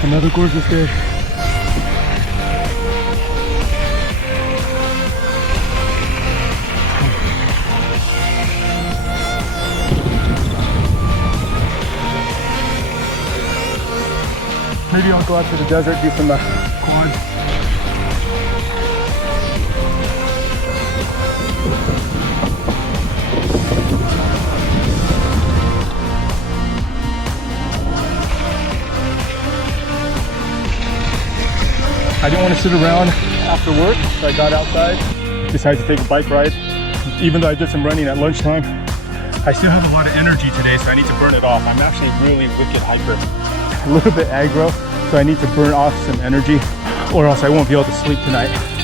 Another gorgeous day. Maybe I'll go out to the desert, do some quads. I didn't want to sit around after work, so I got outside, decided to take a bike ride. Even though I did some running at lunchtime, I still have a lot of energy today, so I need to burn it off. I'm actually a really wicked hiker, a little bit aggro, so I need to burn off some energy, or else I won't be able to sleep tonight.